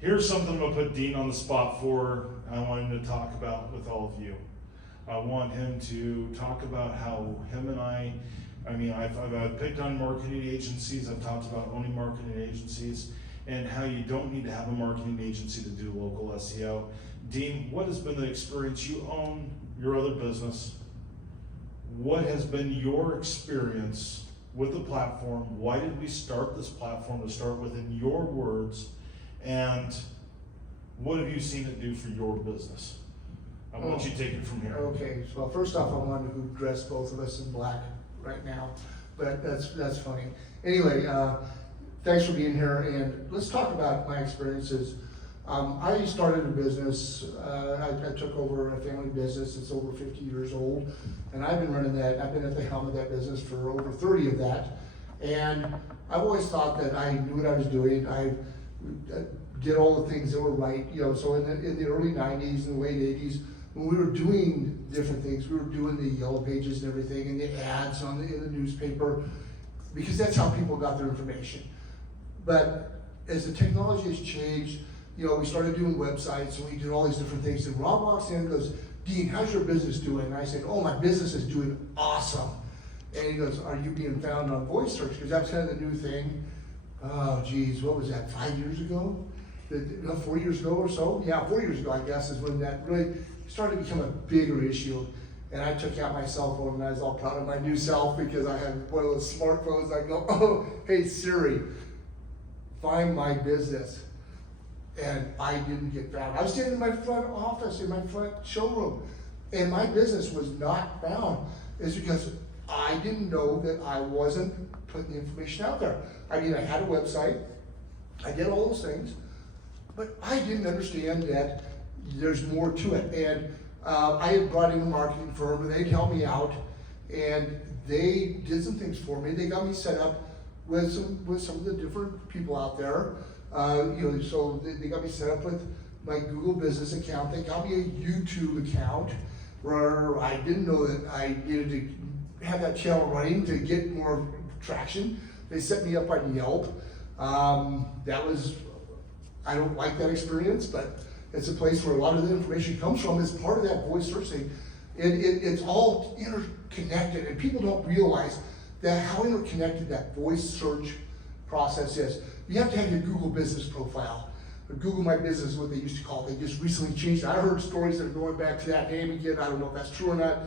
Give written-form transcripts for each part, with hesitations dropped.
Here's something I'm going to put Dean on the spot for. I want him to talk about with all of you. I want him to talk about how him and I've picked on marketing agencies. I've talked about owning marketing agencies and how you don't need to have a marketing agency to do local SEO. Dean, what has been the experience? You own your other business. What has been your experience with the platform? Why did we start this platform to start with, in your words? And what have you seen it do for your business? I want you to take it from here. Okay, so first off, I wanted to dress both of us in black right now, but that's funny. Anyway, thanks for being here, and let's talk about my experiences. I started a business, I took over a family business. It's over 50 years old, and I've been running that. I've been at the helm of that business for over 30 of that, and I've always thought that I knew what I was doing. I did all the things that were right, so in the early 90s and the late 80s, when we were doing different things, we were doing the yellow pages and everything, and the ads in the newspaper, because that's how people got their information. But as the technology has changed, we started doing websites, and we did all these different things. And Rob walks in and goes, "Dean, how's your business doing?" And I said, "Oh, my business is doing awesome." And he goes, "Are you being found on voice search?" Because that's kind of the new thing. Oh, geez, what was that, 5 years ago? 4 years ago or so? Yeah, 4 years ago, I guess, is when that really started to become a bigger issue. And I took out my cell phone, and I was all proud of my new self because I had one of those smartphones. I go, "Oh, hey Siri, find my business." And I didn't get found. I was standing in my front office, in my front showroom, and my business was not found. It's because I didn't know that I wasn't putting the information out there. I mean, I had a website, I did all those things, but I didn't understand that there's more to it. And I had brought in a marketing firm, and they'd help me out, and they did some things for me. They got me set up with some of the different people out there. So they got me set up with my Google business account. They got me a YouTube account where I didn't know that I needed to have that channel running to get more traction. They set me up on Yelp. I don't like that experience, but it's a place where a lot of the information comes from. It's part of that voice search thing. It's all interconnected, and people don't realize that how interconnected that voice search process is. You have to have your Google business profile. Or Google My Business is what they used to call it. They just recently changed it. I heard stories that are going back to that name again. I don't know if that's true or not.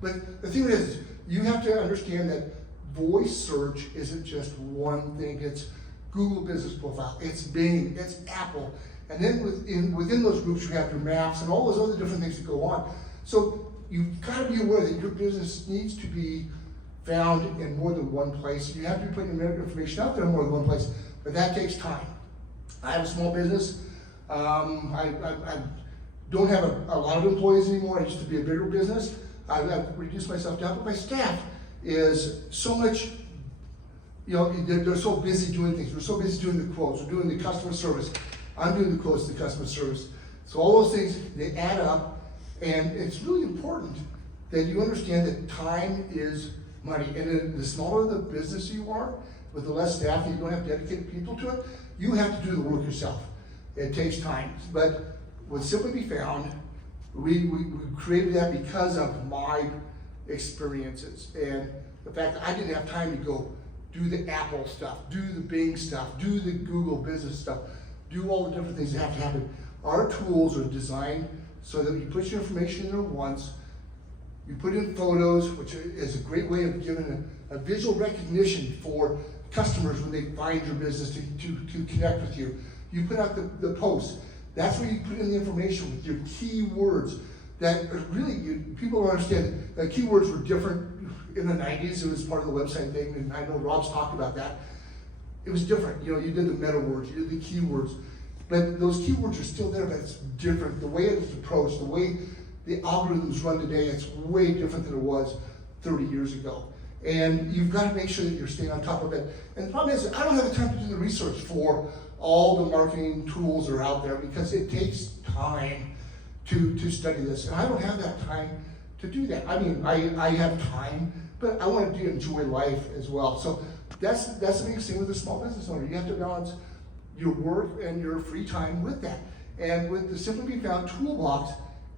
But the thing is, you have to understand that voice search isn't just one thing. It's Google business profile, it's Bing, it's Apple. And then within those groups, you have your maps and all those other different things that go on. So you've got to be aware that your business needs to be found in more than one place. You have to be putting your information out there in more than one place, but that takes time. I have a small business. I don't have a lot of employees anymore. I used to be a bigger business. I've reduced myself down, but my staff is so much, they're so busy doing things. We're so busy doing the quotes, we're doing the customer service. I'm doing the quotes, the customer service. So all those things, they add up, and it's really important that you understand that time is money. And the smaller the business you are, with the less staff, you don't have dedicated people to it, you have to do the work yourself. It takes time. But with Simply Be Found, we created that because of my experiences and the fact that I didn't have time to go do the Apple stuff, do the Bing stuff, do the Google business stuff, do all the different things that have to happen. Our tools are designed so that you put your information in there once, you put in photos, which is a great way of giving a visual recognition for customers when they find your business to connect with you. You put out the posts. That's where you put in the information with your keywords that really, people don't understand that keywords were different in the 90s. It was part of the website thing, and I know Rob's talked about that. It was different. You did the meta words, you did the keywords, but those keywords are still there, but it's different. The way it's approached, the way the algorithms run today, it's way different than it was 30 years ago. And you've got to make sure that you're staying on top of it. And the problem is, I don't have the time to do the research for all the marketing tools that are out there because it takes time to study this. And I don't have that time to do that. I mean, I have time, but I want to enjoy life as well. So that's the biggest thing with a small business owner. You have to balance your work and your free time with that. And with the Simply Be Found Toolbox,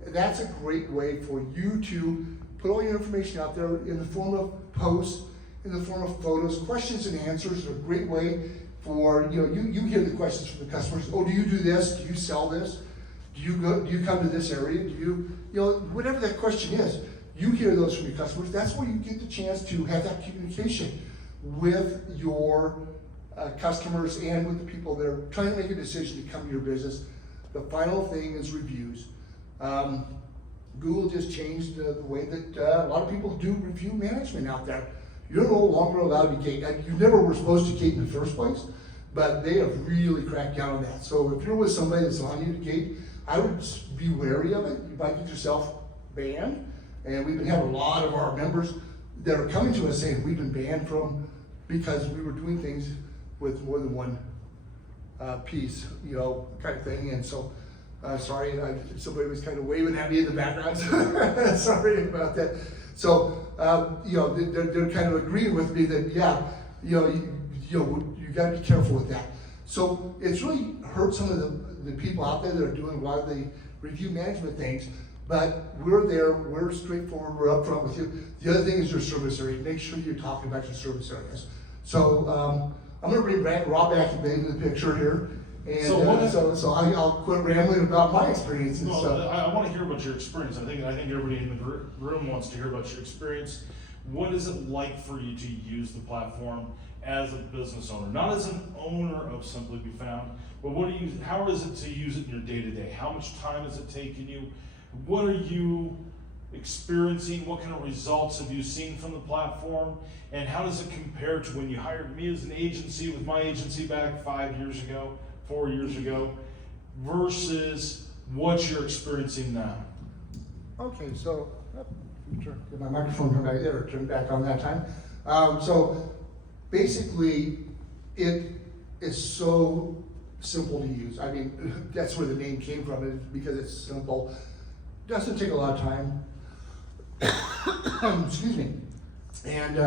that's a great way for you to put all your information out there in the form of posts, in the form of photos. Questions and answers are a great way for, you hear the questions from the customers. Oh, do you do this? Do you sell this? Do you come to this area? Do you, whatever that question is, you hear those from your customers. That's where you get the chance to have that communication with your customers and with the people that are trying to make a decision to come to your business. The final thing is reviews. Google just changed the way that a lot of people do review management out there. You're no longer allowed to gate. You never were supposed to gate in the first place, but they have really cracked down on that. So if you're with somebody that's allowing you to gate, I would just be wary of it. You might get yourself banned. And we've been having a lot of our members that are coming to us saying we've been banned from because we were doing things with more than one piece, kind of thing. And so, sorry, somebody was kind of waving at me in the background. Sorry about that. So, they're kind of agreeing with me that, you got to be careful with that. So it's really hurt some of the people out there that are doing a lot of the review management things. But we're there, we're straightforward, we're upfront with you. The other thing is your service area. Make sure you're talking about your service areas. So I'm going to bring Rob back into the picture here. And so I'll quit rambling about my experiences. No, I want to hear about your experience. I think everybody in the room wants to hear about your experience. What is it like for you to use the platform as a business owner? Not as an owner of Simply Be Found, but how is it to use it in your day-to-day? How much time is it taking you? What are you experiencing? What kind of results have you seen from the platform? And how does it compare to when you hired me as an agency with my agency back 5 years ago, 4 years ago, versus what you're experiencing now? Okay, so get my microphone turned back there, turned back on that time. So basically, it is so simple to use. I mean, that's where the name came from, is because it's simple. Doesn't take a lot of time. Excuse me. And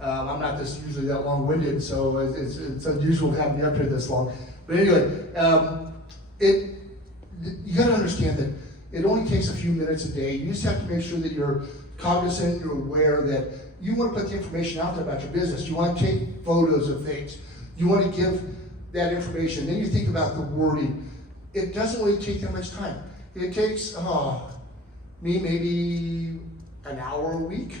I'm not usually that long-winded, so it's unusual to have me up here this long. But anyway, you got to understand that it only takes a few minutes a day. You just have to make sure that you're cognizant, you're aware that you want to put the information out there about your business. You want to take photos of things. You want to give that information. Then you think about the wording. It doesn't really take that much time. It takes me maybe an hour a week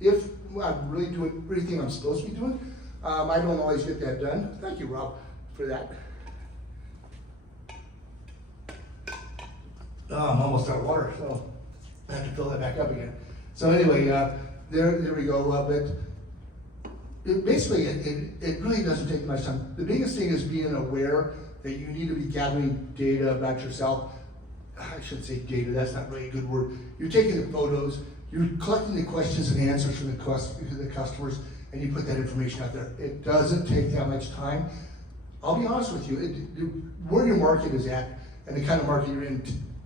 if I'm really doing everything I'm supposed to be doing. I don't always get that done. Thank you, Rob, for that. I'm almost out of water, so I have to fill that back up again. So anyway, there we go. But basically, it really doesn't take much time. The biggest thing is being aware that you need to be gathering data about yourself. I shouldn't say data, that's not really a good word. You're taking the photos, you're collecting the questions and answers from the customers, and you put that information out there. It doesn't take that much time. I'll be honest with you, where your market is at and the kind of market you're in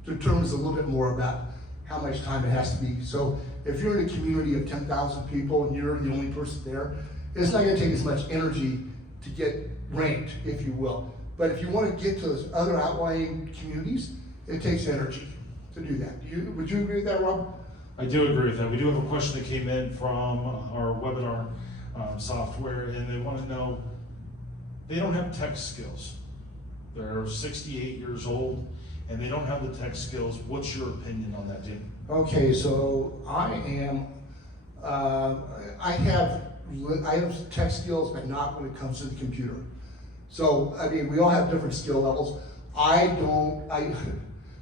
determines a little bit more about how much time it has to be. So if you're in a community of 10,000 people and you're the only person there, it's not gonna take as much energy to get ranked, if you will. But if you wanna get to those other outlying communities, it takes energy to do that. Would you agree with that, Rob? I do agree with that. We do have a question that came in from our webinar software, and they want to know, they don't have tech skills. They're 68 years old, and they don't have the tech skills. What's your opinion on that, Jim? Okay, so I have tech skills, but not when it comes to the computer. So, I mean, we all have different skill levels.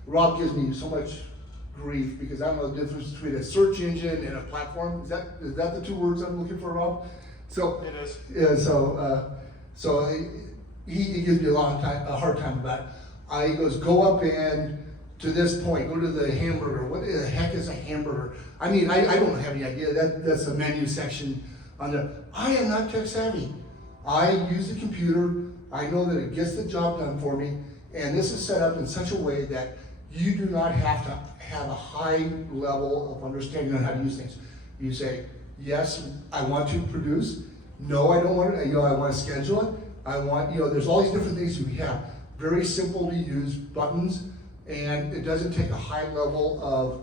Rob gives me so much grief because I don't know the difference between a search engine and a platform. Is that the two words I'm looking for, Rob? So it is. Yeah. So he gives me a hard time about it. He goes, go up and to this point, go to the hamburger. What the heck is a hamburger? I mean, I don't have any idea. That's the menu section on there. I am not tech savvy. I use the computer. I know that it gets the job done for me. And this is set up in such a way that you do not have to have a high level of understanding on how to use things. You say, yes, I want to produce. No, I don't want it. I want to schedule it. I want, there's all these different things we have. Very simple to use buttons, and it doesn't take a high level of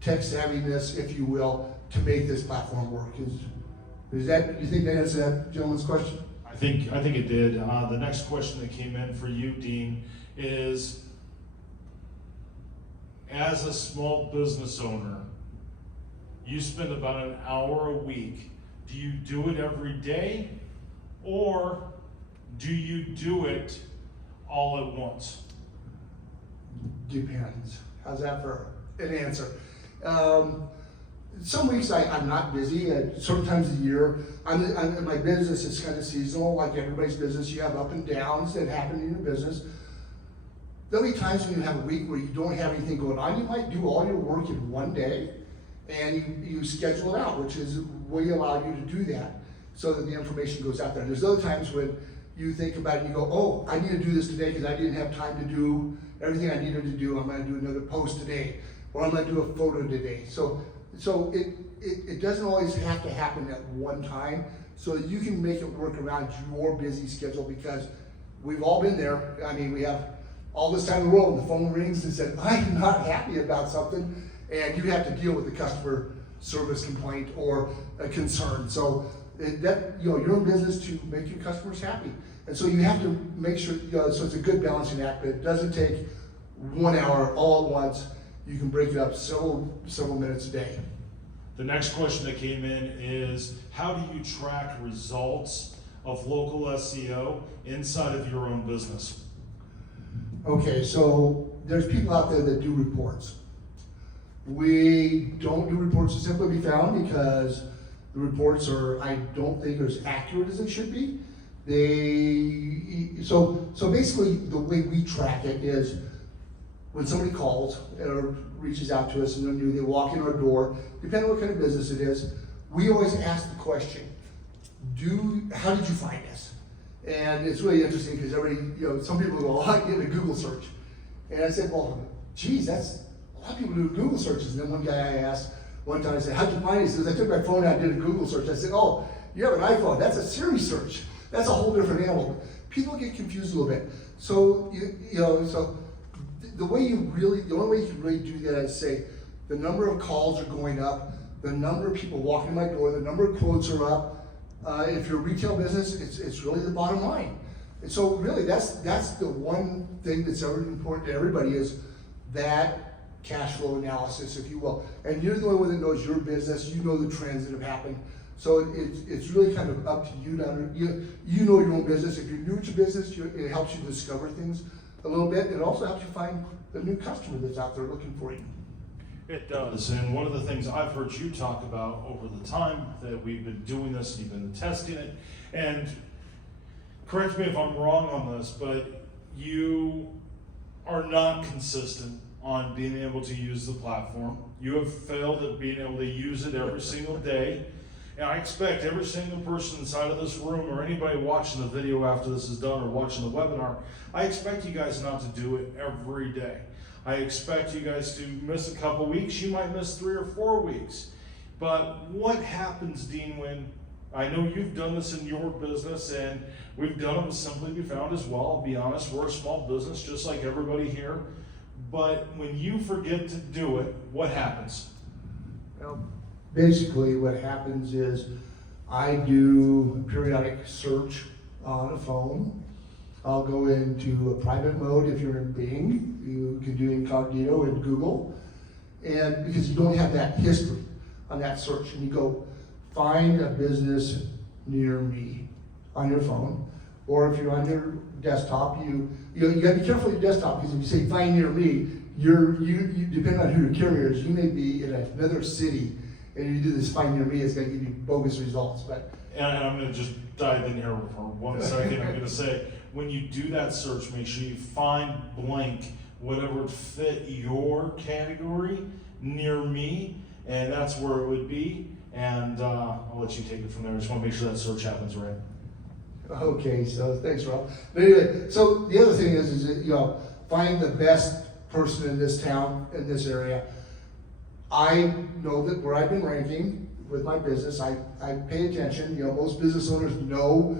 tech savviness, if you will, to make this platform work. You think that answers that gentleman's question? I think it did. The next question that came in for you, Dean, is as a small business owner, you spend about an hour a week. Do you do it every day, or do you do it all at once? Depends. How's that for an answer? Some weeks I'm not busy. At certain times of the year, my business is kind of seasonal, like everybody's business. You have up and downs that happen in your business. There'll be times when you have a week where you don't have anything going on. You might do all your work in one day, and you schedule it out, which is we allow you to do that so that the information goes out there. There's other times when you think about it and you go, oh, I need to do this today because I didn't have time to do everything I needed to do. I'm going to do another post today, or I'm going to do a photo today. So it doesn't always have to happen at one time, so that you can make it work around your busy schedule, because we've all been there. I mean, we have all this time in the world, the phone rings and said, I'm not happy about something, and you have to deal with a customer service complaint or a concern. So you're in business to make your customers happy. And so you have to make sure, so it's a good balancing act, but it doesn't take 1 hour all at once. You can break it up several minutes a day. The next question that came in is, how do you track results of local SEO inside of your own business? Okay, so there's people out there that do reports. We don't do reports to simply be found because the reports I don't think are as accurate as they should be. So basically the way we track it is when somebody calls or reaches out to us and they're new, they walk in our door, depending on what kind of business it is, we always ask the question, how did you find us? And it's really interesting because some people go, I did a Google search. And I said, well, geez, that's a lot of people do Google searches. And then one guy I asked one time, I said, how'd you find us? He says, I took my phone out and did a Google search. I said, oh, you have an iPhone. That's a Siri search. That's a whole different animal. People get confused a little bit. So, so the only way you can really do that is say, the number of calls are going up, the number of people walking my door, the number of quotes are up. If you're a retail business, it's really the bottom line. And so really that's the one thing that's ever important to everybody is that cash flow analysis, if you will. And you're the only one that knows your business, you know the trends that have happened. So it's really kind of up to you to you know your own business. If you're new to business, it helps you discover things a little bit. It also helps you find the new customer that's out there looking for you. It does, and one of the things I've heard you talk about over the time that we've been doing this, and you've been testing it, and correct me if I'm wrong on this, but you are not consistent on being able to use the platform. You have failed at being able to use it every single day, and I expect every single person inside of this room or anybody watching the video after this is done or watching the webinar, I expect you guys not to do it every day. I expect you guys to miss a couple weeks. You might miss 3 or 4 weeks. But what happens, Dean, when I know you've done this in your business and we've done it with Simply Be Found as well. I'll be honest, we're a small business just like everybody here. But when you forget to do it, what happens? Well, basically what happens is I do a periodic search on a phone. I'll go into a private mode if you're in Bing. You can do incognito in Google. And because you don't have that history on that search, and you go find a business near me on your phone. Or if you're on your desktop, you gotta be careful with your desktop, because if you say find near me, you depending on who your carrier is, you may be in another city, and if you do this find near me, it's gonna give you bogus results. And I'm gonna just dive in here for 1 second. I'm gonna say, when you do that search, make sure you find blank, whatever would fit your category near me, and that's where it would be. And I'll let you take it from there. I just want to make sure that search happens right. Okay, so thanks, Rob. But anyway, so the other thing is that, find the best person in this town, in this area. I know that where I've been ranking with my business, I pay attention. Most business owners know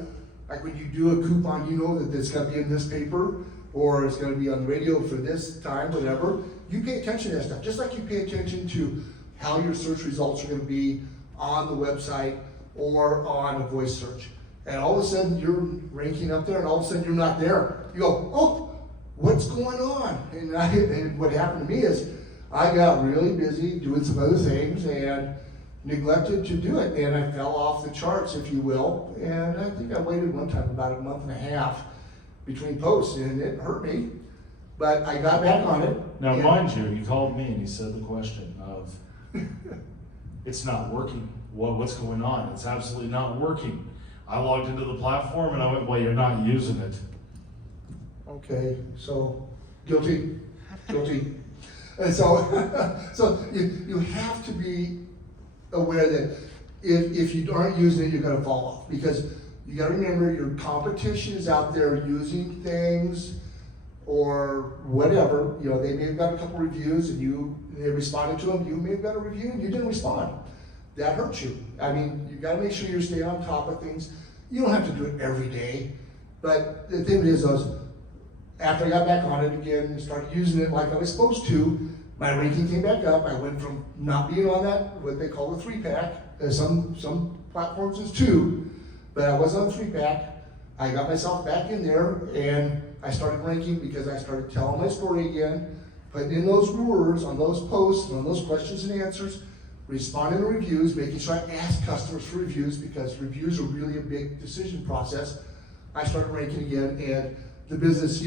Like when you do a coupon, you know that it's gonna be in this paper, or it's gonna be on the radio for this time, whatever. You pay attention to that stuff, just like you pay attention to how your search results are gonna be on the website or on a voice search. And all of a sudden you're ranking up there, and all of a sudden you're not there. You go, oh, what's going on? And what happened to me is I got really busy doing some other things and neglected to do it, and I fell off the charts, if you will. And I think I waited one time about a month and a half between posts, and it hurt me, but I got back on it. Now, mind you, he called me and he said the question of, it's not working. What's going on? It's absolutely not working. I logged into the platform and I went, well, you're not using it. Okay, so guilty. And so, so you have to be aware that if you aren't using it, you're gonna fall off, because you gotta remember your competition is out there using things or whatever. You know, they may have got a couple reviews and they responded to them. You may have got a review and you didn't respond. That hurts you. I mean, you gotta make sure you're staying on top of things. You don't have to do it every day, but the thing is, after I got back on it again and started using it like I was supposed to, my ranking came back up. I went from not being on that, what they call the 3-pack, some platforms is 2, but I was on 3-pack. I got myself back in there and I started ranking because I started telling my story again, putting in those words on those posts, on those questions and answers, responding to reviews, making sure I ask customers for reviews, because reviews are really a big decision process. I started ranking again, and the business,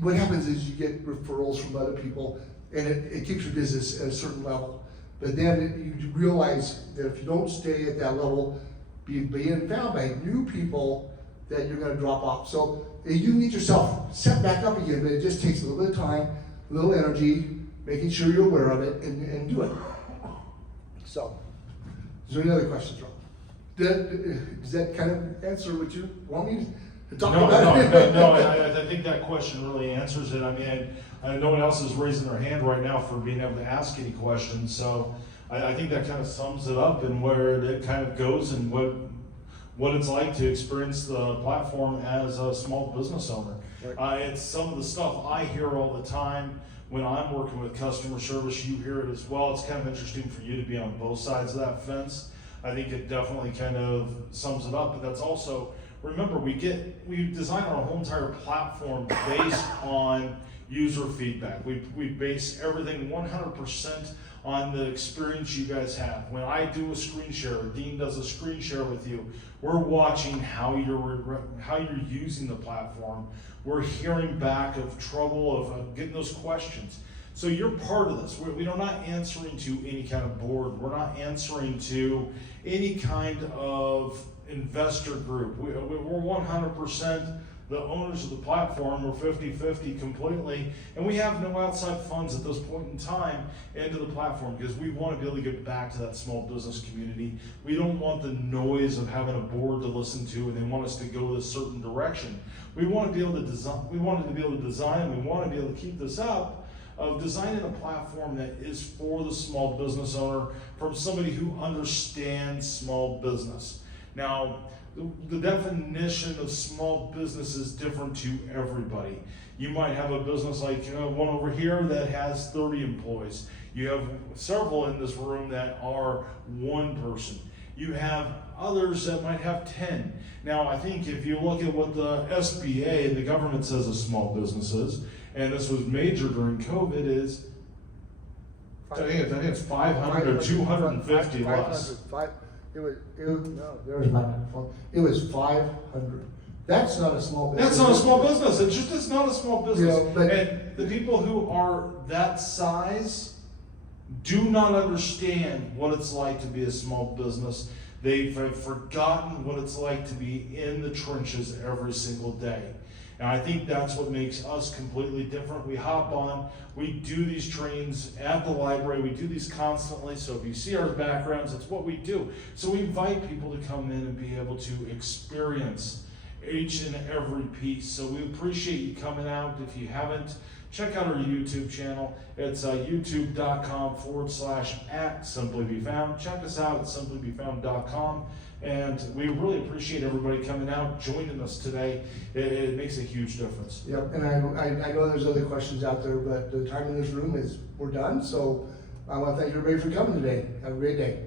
what happens is you get referrals from other people, and it keeps your business at a certain level. But then you realize that if you don't stay at that level, being found by new people, that you're gonna drop off. So you need yourself set back up again, but it just takes a little bit of time, a little energy, making sure you're aware of it, and do it. So, is there any other questions, Rob? Does that kind of answer what you want me to talk about? No, I think that question really answers it. I mean, no one else is raising their hand right now for being able to ask any questions, so I think that kind of sums it up and where it kind of goes and what it's like to experience the platform as a small business owner. Right. It's some of the stuff I hear all the time when I'm working with customer service. You hear it as well. It's kind of interesting for you to be on both sides of that fence. I think it definitely kind of sums it up, but that's also, remember, we design our whole entire platform based on user feedback. We base everything 100% on the experience you guys have. When I do a screen share, or Dean does a screen share with you, we're watching how you're using the platform. We're hearing back of trouble of getting those questions. So you're part of this. We're not answering to any kind of board. We're not answering to any kind of investor group. We're 100% the owners of the platform. We're 50-50 completely. And we have no outside funds at this point in time into the platform, because we want to be able to get back to that small business community. We don't want the noise of having a board to listen to and they want us to go a certain direction. We want to be able to design, we want to be able to keep this up, of designing a platform that is for the small business owner, from somebody who understands small business. Now, the definition of small business is different to everybody. You might have a business like one over here that has 30 employees. You have several in this room that are 1 person. You have others that might have 10. Now, I think if you look at what the SBA and the government says a small business is, and this was major during COVID, is I think it's 500 or 250 less. It was 500. That's not a small business. That's not a small business. It's not a small business. But and the people who are that size do not understand what it's like to be a small business. They've forgotten what it's like to be in the trenches every single day. And I think that's what makes us completely different. We hop on, we do these trainings at the library, we do these constantly, so if you see our backgrounds, it's what we do. So we invite people to come in and be able to experience each and every piece. So we appreciate you coming out. If you haven't, check out our YouTube channel. It's youtube.com/@simplybefound. Check us out at simplybefound.com. And we really appreciate everybody coming out, joining us today. It makes a huge difference. Yep, and I know there's other questions out there, but the time in this room is, we're done. So I want to thank everybody for coming today. Have a great day.